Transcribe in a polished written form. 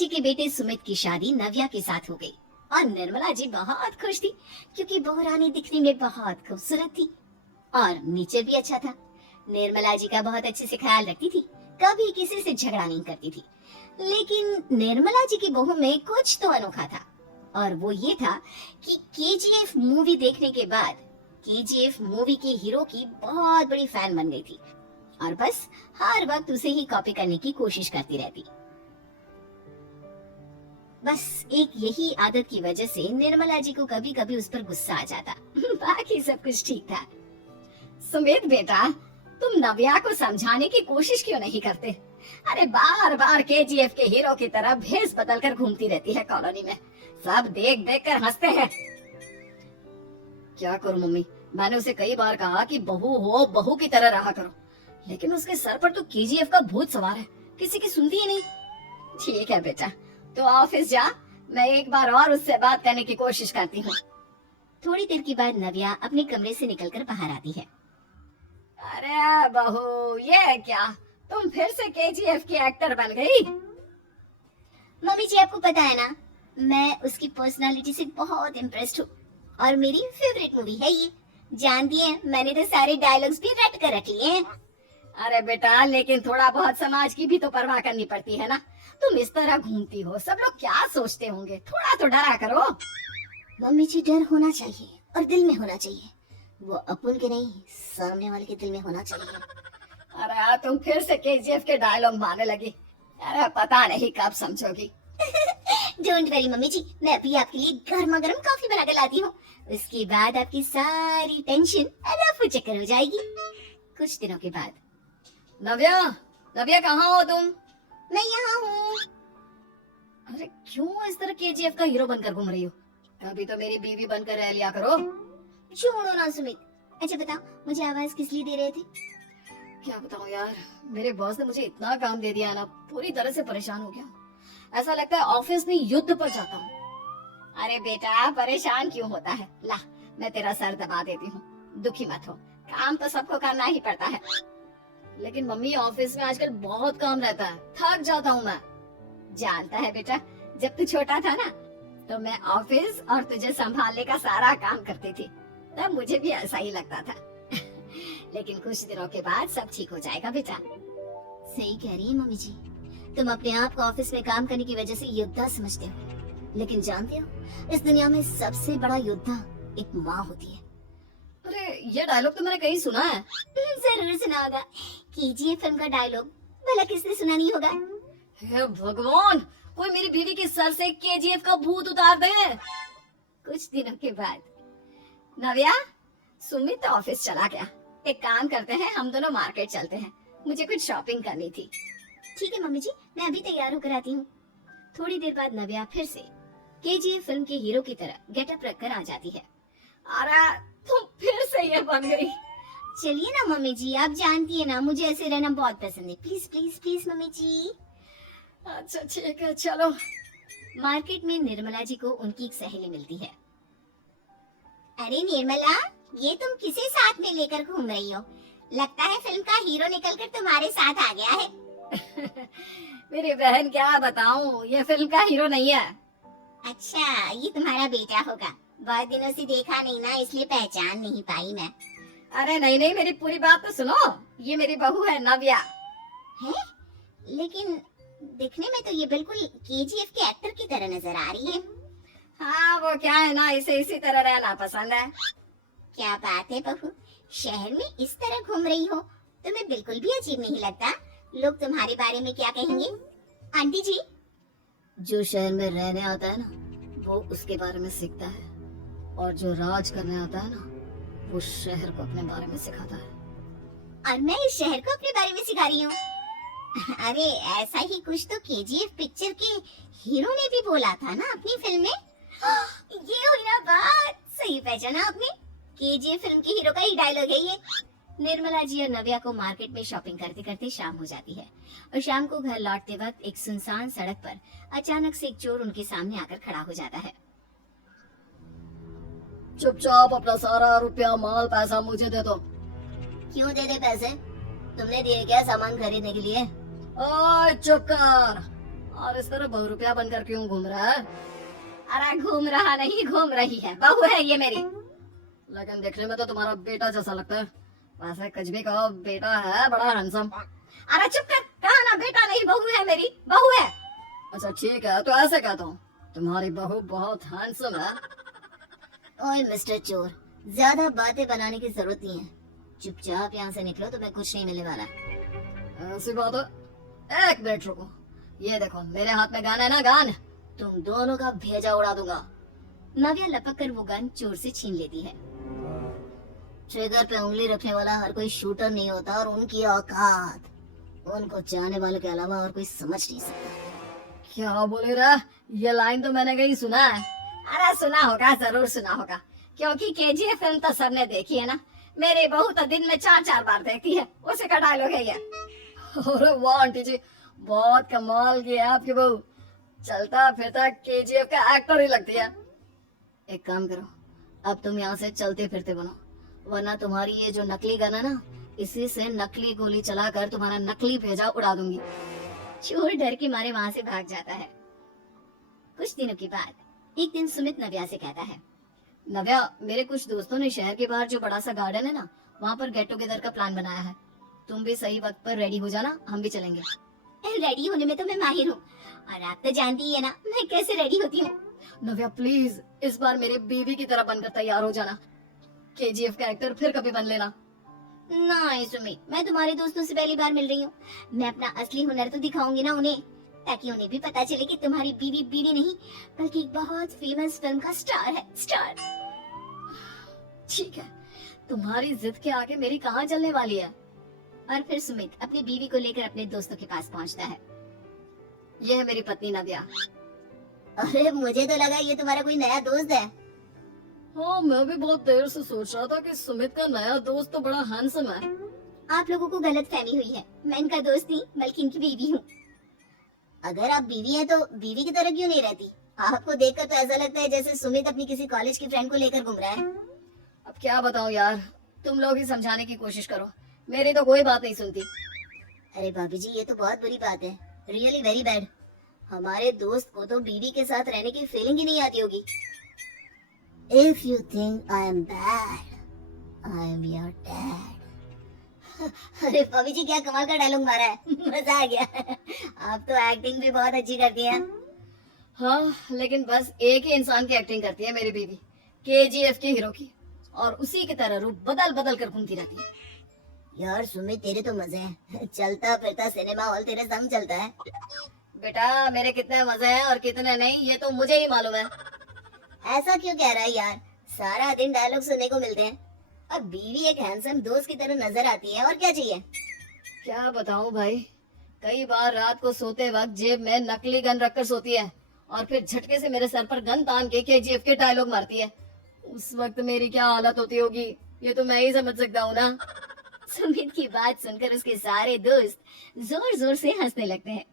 जी के बेटे सुमित की शादी नव्या के साथ हो गई और निर्मला जी बहुत खुश थी क्योंकि बहू रानी दिखने में बहुत खूबसूरत थी और नेचर भी अच्छा था। निर्मला जी का बहुत अच्छे से ख्याल रखती थी, कभी किसी से झगड़ा नहीं करती थी। लेकिन निर्मला जी की बहू में कुछ तो अनोखा था और वो ये था कि केजीएफ मूवी देखने के बाद केजीएफ मूवी के हीरो की बहुत बड़ी फैन बन गई थी और बस हर वक्त उसे ही कॉपी करने की कोशिश करती रहती। बस एक यही आदत की वजह से निर्मला जी को कभी कभी उस पर गुस्सा आ जाता। बाकी सब कुछ ठीक था। सुमित बेटा, तुम नव्या को समझाने की कोशिश क्यों नहीं करते? अरे बार बार केजीएफ के हीरो की तरह भेष बदल कर घूमती रहती है कॉलोनी में, सब देख देख कर हंसते हैं। क्या करूं मम्मी, मैंने उसे कई बार कहा कि बहू हो, बहू की तरह रहा करो, लेकिन उसके सर पर तो केजीएफ का भूत सवार है, किसी की सुनती ही नहीं। ठीक है बेटा, तो ऑफिस जा, मैं एक बार और उससे बात करने की कोशिश करती हूँ। थोड़ी देर के बाद नव्या अपने कमरे से निकलकर बाहर आती है। अरे बहू, ये क्या, तुम फिर से केजीएफ की एक्टर बन गई? मम्मी जी, आपको पता है ना, मैं उसकी पर्सनालिटी से बहुत इम्प्रेस्ड हूँ और मेरी फेवरेट मूवी है ये। जानती हैं, मैंने तो सारे डायलॉग्स भी रट कर रख लिए हैं। अरे बेटा, लेकिन थोड़ा बहुत समाज की भी तो परवाह करनी पड़ती है ना। तुम इस तरह घूमती हो, सब लोग क्या सोचते होंगे, थोड़ा तो डरा करो। मम्मी जी, डर होना चाहिए और दिल में होना चाहिए, वो अपन के नहीं, सामने वाले के दिल में होना चाहिए। अरे तुम फिर से केजीएफ के डायलॉग मारने लगी। अरे पता नहीं कब समझोगी। डोंट वरी मम्मी जी, मैं अभी आपके लिए गर्मा गर्म कॉफी बना कर लाती हूँ। उसके बाद आपकी सारी टेंशन रफू चक्कर हो जाएगी। कुछ दिनों के बाद। नव्या, नव्या कहाँ हो तुम? मैं यहाँ हूँ। अरे क्यों इस तरह केजीएफ का हीरो बनकर घूम रही हो? कभी तो मेरी बीवी बनकर रह लिया करो। छोड़ो ना सुमित। अच्छा बताओ, मुझे आवाज किस लिए दे रहे थे? क्या बताऊं यार, मेरे बॉस ने मुझे इतना काम दे दिया ना, पूरी तरह से परेशान हो गया। ऐसा लगता है ऑफिस में युद्ध पर जाता हूँ। अरे बेटा, परेशान क्यों होता है? ला, मैं तेरा सर दबा देती हूँ, दुखी मत हो, काम तो सबको करना ही पड़ता है। लेकिन मम्मी, ऑफिस में आजकल बहुत काम रहता है, थक जाता हूँ मैं। जानता है बेटा, जब तू छोटा था ना, तो मैं ऑफिस और तुझे संभालने का सारा काम करती थी, तब मुझे भी ऐसा ही लगता था। लेकिन कुछ दिनों के बाद सब ठीक हो जाएगा बेटा। सही कह रही है मम्मी जी, तुम अपने आप को ऑफिस में काम करने की वजह से योद्धा समझते हो, लेकिन जानते हो, इस दुनिया में सबसे बड़ा योद्धा एक माँ होती है। अरे ये डायलॉग तो मैंने कहीं सुना है। जरूर सुना होगा, केजीएफ फिल्म का डायलॉग, भला किसने सुना नहीं होगा? हे भगवान, कोई मेरी बीवी के सर से केजीएफ का भूत उतार दे। कुछ दिनों के बाद। नव्या, सुमित ऑफिस चला गया, एक काम करते हैं, हम दोनों मार्केट चलते हैं, मुझे कुछ शॉपिंग करनी थी। ठीक है मम्मी जी, मैं अभी तैयार होकर आती हूँ। थोड़ी देर बाद नव्या फिर से केजीएफ फिल्म के हीरो की तरह गेटअप रखकर आ जाती है। अरे तुम फिर से ये बन गई। चलिए ना मम्मी जी, आप जानती है ना, मुझे ऐसे रहना बहुत पसंद है। प्लीज प्लीज प्लीज मम्मी जी। अच्छा ठीक है, चलो। मार्केट में निर्मला जी को उनकी एक सहेली मिलती है। अरे निर्मला, ये तुम किसे साथ में लेकर घूम रही हो? लगता है फिल्म का हीरो निकलकर तुम्हारे साथ आ गया है। मेरी बहन, क्या बताऊं, ये फिल्म का हीरो नहीं है। अच्छा, ये तुम्हारा बेटा होगा, बहुत दिनों से देखा नहीं ना, इसलिए पहचान नहीं पाई मैं। अरे नहीं नहीं, मेरी पूरी बात तो सुनो, ये मेरी बहू है नव्या। है? लेकिन दिखने में तो ये बिल्कुल केजीएफ के एक्टर की तरह नजर आ रही है। हाँ, वो क्या है ना, इसे इसी तरह रहना पसंद है। क्या बात है बहू, शहर में इस तरह घूम रही हो, तुम्हें बिल्कुल भी अजीब नहीं लगता? लोग तुम्हारे बारे में क्या कहेंगे? आंटी जी, जो शहर में रहने आता है ना, वो उसके बारे में सीखता है, और जो राज करने आता है ना, वो शहर को अपने बारे में सिखाता है। और मैं इस शहर को अपने बारे में सिखा रही हूँ। अरे ऐसा ही कुछ तो केजीएफ पिक्चर के हीरो ने भी बोला था ना अपनी फिल्म में। ये हुई ना बात, सही पहचाना आपने, केजीएफ फिल्म के हीरो का ही डायलॉग है ये। निर्मला जी और नव्या को मार्केट में शॉपिंग करते करते शाम हो जाती है और शाम को घर लौटते वक्त एक सुनसान सड़क पर अचानक से एक चोर उनके सामने आकर खड़ा हो जाता है। चुपचाप अपना सारा रुपया, माल, पैसा मुझे दे दो। क्यों दे दे पैसे? तुमने दिए क्या सामान खरीदने के लिए? ओए चुप कर, और इस तरह बहुरूपिया बनकर क्यों घूम रहा है? अरे घूम रहा नहीं, घूम रही है, बहू है ये मेरी। लेकिन देखने में तो तुम्हारा बेटा जैसा लगता है। वैसे कजबी का बेटा है बड़ा हैंडसम। अरे चुप कर, कहा ना बेटा नहीं, बहू है मेरी, बहू है। अच्छा ठीक है, तो ऐसे कहता हूँ, तुम्हारी बहू बहुत हैंडसम है। ओए मिस्टर चोर, ज्यादा बातें बनाने की जरूरत नहीं है। चुपचाप यहाँ से निकलो, तुम्हें कुछ नहीं मिलने वाला। ऐसी बात है। एक मिनट रुको, ये देखो मेरे हाथ में गन है ना, गन। तुम दोनों का भेजा उड़ा दूंगा। नव्या लपक कर वो गन चोर से छीन लेती है। ट्रिगर पे उंगली रखने वाला हर कोई शूटर नहीं होता, और उनकी औकात उनको चाहने वालों के अलावा और कोई समझ नहीं सकता। क्या बोले रहा? ये लाइन तो मैंने कहीं सुना है। अरे सुना होगा, जरूर सुना होगा, क्योंकि केजीएफ फिल्म तो सबने देखी है ना। मेरी बहू तो दिन में 4-4 बार देखती है, उसी का डायलॉग है ये। अरे वाह आंटी जी, बहुत कमाल की है आपकी बहू। चलता फिरता केजीएफ का एक्टर ही लगती है। एक काम करो, अब तुम यहाँ से चलते फिरते बनो, वरना तुम्हारी ये जो नकली गन है ना, इसी से नकली गोली चलाकर तुम्हारा नकली भेजा उड़ा दूंगी। चोर डर के मारे वहाँ से भाग जाता है। कुछ दिनों के बाद एक दिन सुमित नव्या से कहता है, नव्या, मेरे कुछ दोस्तों ने शहर के बाहर जो बड़ा सा गार्डन है ना, वहाँ पर गेट टुगेदर का प्लान बनाया है। तुम भी सही वक्त पर रेडी हो जाना, हम भी चलेंगे। रेडी होने में तो मैं माहिर हूँ, और आप तो जानती ही है ना मैं कैसे रेडी होती हूँ। नव्या प्लीज, इस बार मेरे बीवी की तरह बनकर तैयार हो जाना। केजीएफ का एक्टर फिर कभी बन लेना। नहीं सुमित, मैं तुम्हारे दोस्तों से पहली बार मिल रही हूँ। मैं अपना असली हुनर तो दिखाऊंगी ना उन्हें, ताकि उन्हें भी पता चले कि तुम्हारी बीवी बीवी नहीं बल्कि एक बहुत फेमस फिल्म का स्टार है, स्टार। ठीक है, तुम्हारी जिद के आगे मेरी कहाँ चलने वाली है। और फिर सुमित अपनी बीवी को लेकर अपने दोस्तों के पास पहुँचता है। ये है मेरी पत्नी नव्या। अरे मुझे तो लगा ये तुम्हारा कोई नया दोस्त है। हाँ, मैं भी बहुत देर से सोच रहा था कि सुमित का नया दोस्त तो बड़ा हैंडसम है। आप लोगों को गलत फहमी हुई है, मैं इनका दोस्त नहीं बल्कि इनकी बीवी हूँ। अगर आप बीवी हैं तो बीवी की तरह क्यों नहीं रहती? आपको देखकर तो ऐसा लगता है जैसे सुमित अपनी किसी कॉलेज की फ्रेंड को लेकर घूम रहा है। अब क्या बताऊँ यार, तुम लोग ही समझाने की कोशिश करो, मेरी तो कोई बात नहीं सुनती। अरे भाभी जी, ये तो बहुत बुरी बात है, रियली वेरी बैड। हमारे दोस्त को तो बीवी के साथ रहने की फीलिंग ही नहीं आती होगी। If you think I am bad, I am your dad. अरे भाभी जी, क्या कमाल का डायलॉग मारा है, मजा आ गया। आप तो एक्टिंग भी बहुत अच्छी करती हैं। हाँ, लेकिन बस एक ही इंसान की एक्टिंग करती है मेरी बीवी, केजीएफ के हीरो की, और उसी की तरह रूप बदल बदल कर घूमती रहती है। यार सुमित, तेरे तो मजे हैं, चलता फिरता सिनेमा हॉल तेरे संग चलता है। बेटा, मेरे कितने मजे हैं और कितने नहीं ये तो मुझे ही मालूम है। ऐसा क्यों कह रहा है यार, सारा दिन डायलॉग सुनने को मिलते हैं, और बीवी एक हैंडसम दोस्त की तरह नजर आती है, और क्या चाहिए। क्या बताऊं भाई, कई बार रात को सोते वक्त जेब में नकली गन रखकर सोती है, और फिर झटके से मेरे सर पर गन तान के केजीएफ के डायलॉग मारती है। उस वक्त मेरी क्या हालत होती होगी, ये तो मैं ही समझ सकता हूँ ना। सुमित की बात सुनकर उसके सारे दोस्त जोर जोर से हंसने लगते हैं।